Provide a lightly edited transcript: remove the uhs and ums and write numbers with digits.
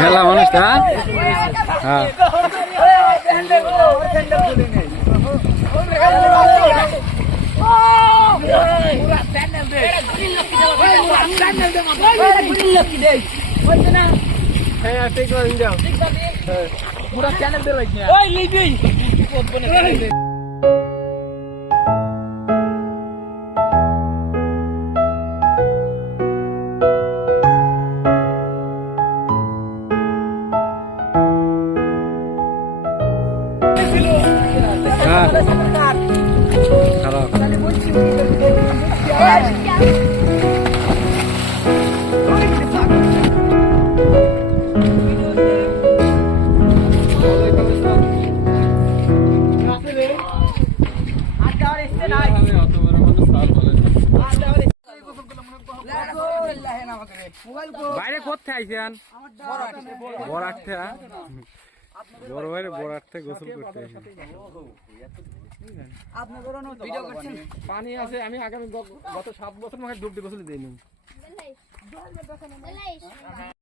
মেলা মানুষটা হ্যাঁ পুরা চ্যানেল দিয়ে বাইরে করতে আইছেন বড় ভাইরে বড়াতে গোসল করতে পানি আছে। আমি আগামী গত 7 বছর মাকে ডুব দিয়ে গোসল দিইনি।